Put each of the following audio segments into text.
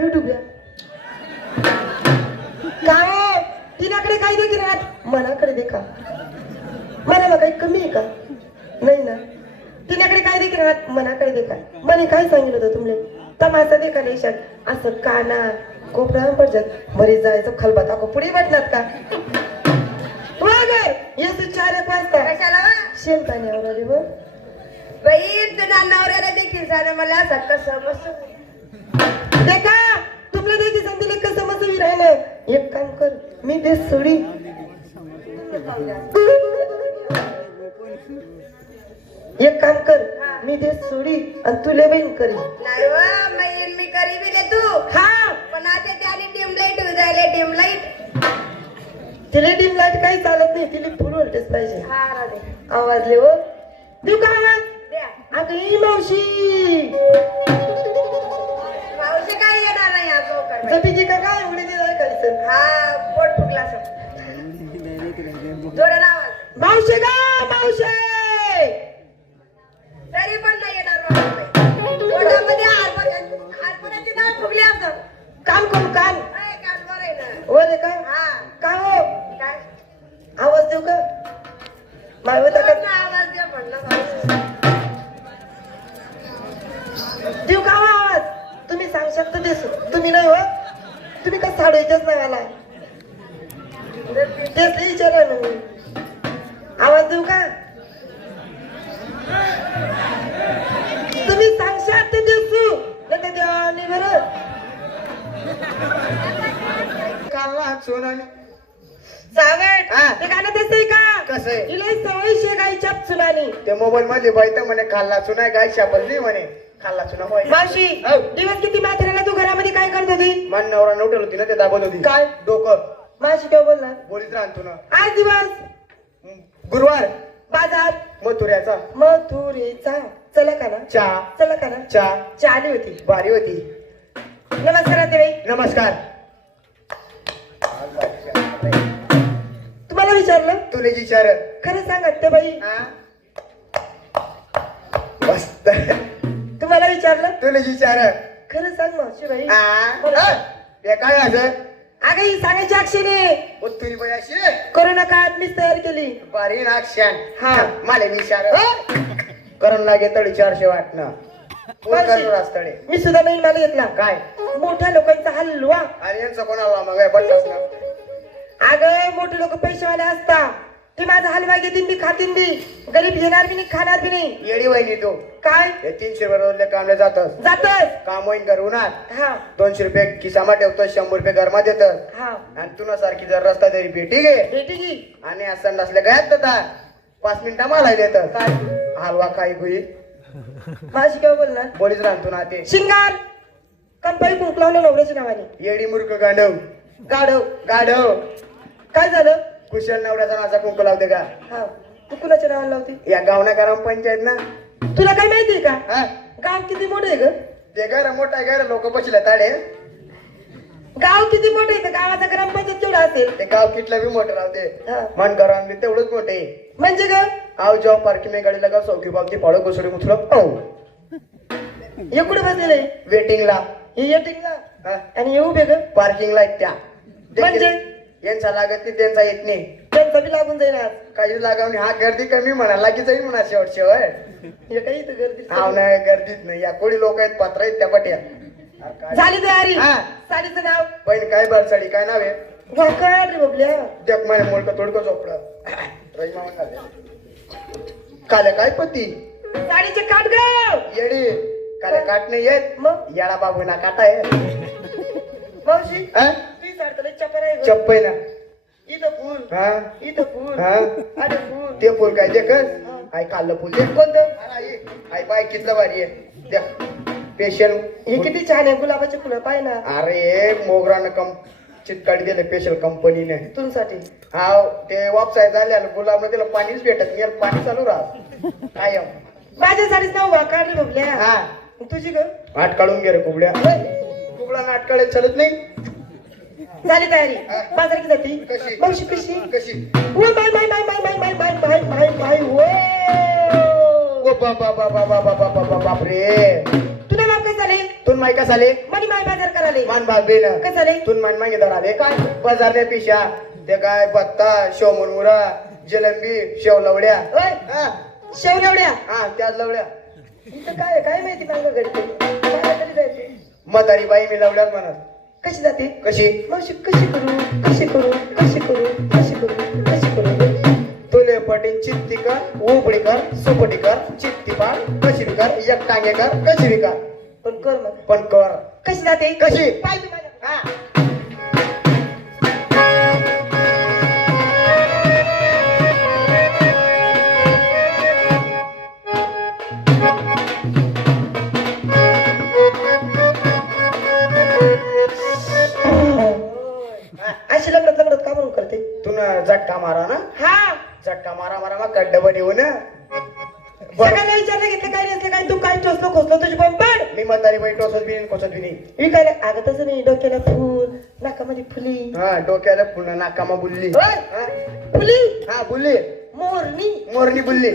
Love you डुबल्या. काय तिनाकडे काय दे की राहत मनाकडे दे का? मनाला काही कमी आहे का? नाही ना. तिनाकडे काय दे की राहत मनाकडे दे का? मने काय सांगितलं होतं तुमले? तमाशा दे का देशात असं काना कोपरा पडतात मरे जायचं खलबा टाको पुढे वाटणार का? येस 4 वाजता कशाला शेण पाण्यावर आले व बाई तुझ्या नवऱ्याला देखील झालं मला असं कसं बस देखा तुमला देखील संधीले कसं मसवी राहिलं. एक काम कर मी ते सोडी एक काम कर मी ते सोडी आणि तुले बहीण करी. नाही व मैन मी करी बिले तू हा पण आता त्याने डिम लाईट होऊ जायले डिम लाईट. तिला डिम लाईट काही चालत नाही तिला फुल व्होल्टेज पाहिजे. हा राधे आवाज ले हो देऊ का आवाज? द्या अगं ही मावशी मावशी काय येणार नाही आज लवकर बाई. जपीची का काय उडी दिलाय करायचं. हा पोट फुगला असं जोरात आवाज मावशी का मावशी तरी पण नाही येणार बाई. पोटामध्ये हारभऱ्याची डाळ फुगली असं काम करू काम काय कान बरं आहे ना. वर आहे का? हा का हो काय आवाज देऊ का? मायवता का आवाज द्या म्हणलं देऊ का आवाज? तुम्ही सांगशाल तर देसू तुम्ही नाही हो तुम्ही का साडूच्याच नाही आला तेच विचारा ना मी. आवाज देऊ का? तुम्ही सांगशाल तर देसू नाही तर देवानी बरं काला सोनाने सावट हा. ते गाणं देते का? कसं आहे? हिला सवय शेगायच्या सुनानी ते मोबाईल मध्ये बायत म्हणे खाल्ला चुना गाय शापलली म्हणे खाल्ला चुना होय मावशी हो. दिवस किती माथेराला तू घरामध्ये काय करत होती? मान नवरा नोटल होती ना ते दाबत होती काय? डोकं मावशी काय बोलणार? बोलीत राहतो ना आज दिवस गुरुवार बाजार मथुऱ्याचा मथुरेचा चला का ना चहा चला का ना चहा चाली होती. बारी होती. नमस्कार देवी नमस्कार तुम्हाला विचारलं तुले विचार खरं सांगा ते बाई मस्त तुम्हाला विचारलं तुले विचार खरं सांग मावशी बाई. ते काय असं अगं ही सांगायची अक्षरे तुझी बाई अशी कोरोना काळात मीच तयार केली. बारी नाक्षान हा. मला विचार करण लागे तडी 400 वाटणं तडे मी सुद्धा नाही मला घेतला काय मोठ्या लोकांचा हलवा. आणि यांचं कोणाला मग बट्टाच ना अगं मोठे लोक पैसेवाले असता ते माझा हलवा घेतील बी खातील बी गरीब येणार बी नाही खाणार बी नाही. येडी वहिनी तू काय हे 300 रुपये कामले जातस जातस काम होईन घर उन्हात हा 200 रुपये खिसामा ठेवतो 100 रुपये घरमा देत हा आणि तुला सारखी जर रस्ता तरी भेटी घे भेटी की आणि असं नसले गायब देतात 5 मिनिटं मला देत काय हलवा खाई होई माझी काय बोलणार बोलीच राहतो ना ते शिंगार कंपाई कुंक लावलं नवऱ्याच्या नावाने येडी मूर्ख गांडव गाढव गाढव काय झालं? कुशल नवऱ्याचा नाचा कुंकू लावते का हा तू कुणाच्या नावाने लावती? या गावना ग्रामपंचायत ना तुला काय माहितीये का हा गाव किती मोठं आहे ग? ते घर मोठा आहे घर लोक बसले ताडे गाव किती मोठं आहे? गावाचा ग्रामपंचायत केवढा असेल? ते गाव किटलं बी मोठं राहते हा. मन करा तेवढंच मोठे म्हणजे ग आव जाओ पार्किंग में गाडी लगा सौकी बागती पाडो घुसडी मुथलो हे कुठे बसलेलं आहे? वेटिंगला हे येटिंगला आणि येऊ बे ग पार्किंगला त्या म्हणजे यांचा लागत नाही त्यांचा येत नाही त्यांचा बी लागून जाईल आज. काही लागावणी हा गर्दी कमी म्हणा लागी जाईल म्हणा शेवट हे काही इथं गर्दी हाव नाही गर्दीत नाही या कोळी लोक आहेत पात्र आहेत त्या पट्या झाली तयारी हा. साडीचं नाव पण काय बरसाडी काय नाव आहे वाकड रे बबल्या जग माने मोडकं तोडकं चोपडं काले काय पती साडीचे काटगाव येडी काले काट नाही येत मग याडा बाबू ना काटा आहे मावशी हा? ती साडीला चपर आहे ग. चप्पय ना इथं फुल हा इथं फुल हा अरे फुल ते फुल काय देखत आई खाल्लं फुल दे कोणतं आई बाय कितलं भारी आहे द्या स्पेशल हे किती छान आहे गुलाबाचे फुलं पाय ना अरे मोगरानं कम चितकाडी दिलं स्पेशल कंपनीने तुमसाठी हा ते वापसाय झाल्या गुलाब त्याला पाणीच भेटत नाही पाणी चालू राहत कायम माझ्या साडीचं नाव वाकाड रे बबल्या हा तुझी ग आठ काढून घे रे कुबड्या कुबडा नाट काढायला चालत नाही झाली तयारी हा. बाजारात जाती कशी? मावशी कशी कशी ओ bye bye bye bye bye bye bye bye bye bye ओ बाबा बाबा बाबा बाबा बाप रे तुला माप काय झाले तुला माहिती का झाले मनी माय बाजार करा कसाले मान भाग बेन कसाले तून मान मागे धराले काय? बाजारने पिशा ते काय बत्ता शेव मुरमुरा जलंबी शेव लवड्या ओय हा शेवरेवड्या हा त्याच लवड्या इथं काय काय माहिती मला घरी मला तरी जायचे म्हातारी बाई मी लवड्याच म्हणत कशी जाते कशी मावशी कशी करू कशी करू कशी करू कशी करू कशी करू तुले पटीन चित्ती कर उपडी कर सुपटी कर चित्ती पाड कशी कर एक टांगे कर कशी कर पण कर मग पण कर कशी जाते कशी पाहिजे माझ्या हा अशी लग्नात लग्नात का म्हणून करते तू ना झटका मारा ना हा झटका मारा मारा मग गड्डबड येऊ ना सगळ्यांना विचारलं घेतलं काय नसलं काय तू काय टोचलो खोचलो तुझी बंपड मी म्हातारी बाई टोचत बी नाही कोचत बी नाही विकायला अगं तसं नाही डोक्याला फूल नाकामध्ये फुली हा डोक्याला पुन्हा नाकामा बुल्ली ओय, हा? फुली हा बुल्ली मोरणी मोरणी बुल्ली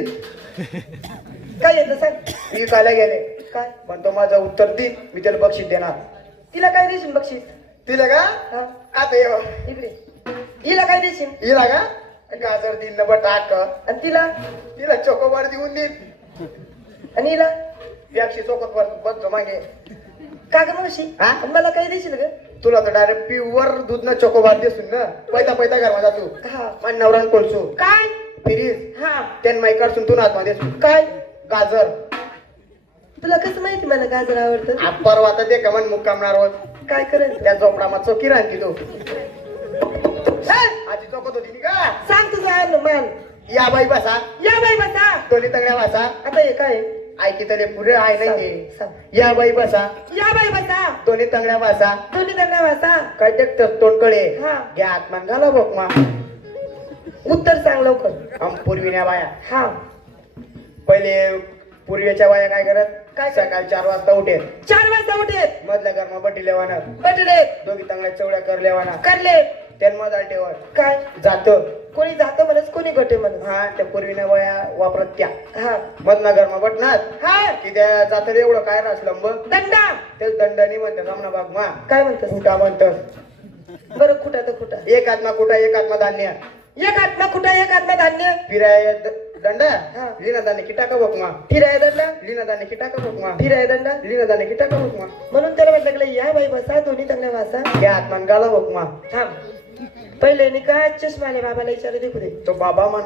काय येतं सांग मी कायला गेले काय पण तो माझं उत्तर दे मी त्याला बक्षीस देणार तिला काय देशील बक्षीस तिला का हा आता ये इकडे हिला काय देशील हिला का गाजर दिन नंबर टाक आणि तिला तिला चोकोबार देऊन देईल आणि हिला त्याक्षी चोकोबार बघतो मागे का ग मावशी हा? आणि मला काय देशील ग तुला तर डायरेक्ट प्युअर दूध न चोकोबार देसून ना पैता पैता घर माझा तू हा माझ्या नवरान कोळसू काय फिरीज हा त्यान माई काढसून तू नात मध्ये काय गाजर तुला कसं माहिती मला गाजर आवडतं परवा आता ते कमन मुक्कामणार होत काय करेल त्या झोपडा चौकी राहती तो आजी चौकत होती नी का सांग तुझं अनुमान या बाई बसा या बाई बसा दोन्ही तगड्या बसा आता हे काय ऐकी तले पुरे आहे नाही ते सांग. या बाई बसा या बाई बसा दोन्ही तगड्या बसा दोन्ही दगडा बसा काय ते तोंडकडे हा. घ्या आत्मान घाला बघ मा उत्तर सांग लवकर आम पूर्वीच्या बाया हा पहिले पूर्वीच्या बाया काय करत काय? सकाळी 4 वाजता उठेल 4 वाजता उठेत मधल्या घरमा बटी लेवाना बटले दोघी तंगड्या चवड्या कर लेवाना करले त्यान मजा ठेवत काय जात कोणी जात म्हणत कोणी गटे म्हणत हा त्या पूर्वीच्या बाया वापरत त्या हा मधल्या घरमा बटणार हा की त्या जात एवढं काय नसलं मग दंडा तेच दंडनी म्हणतात सामना बाग मा काय म्हणतस कुठा म्हणतात बरं खुटा तर खुटा एक आत्मा कुठा एक आत्मा धान्य एक आत्मा खुटा एक आत्मा धान्य फिराय दंडा हा. लिना धान्य किटा का बघ मा फिराय दंडा लिना धान्य किटा का बघ मा फिराय दंडा लिना धान्य किटा का बघ मा म्हणून त्याला म्हटलं गेलं या बाई बसा दोन्ही चांगल्या वासा त्या आत्मान गाला बघ मा थांब पहिले नि काय चष्माले बाबाला विचारू दे कुठे तो बाबा मान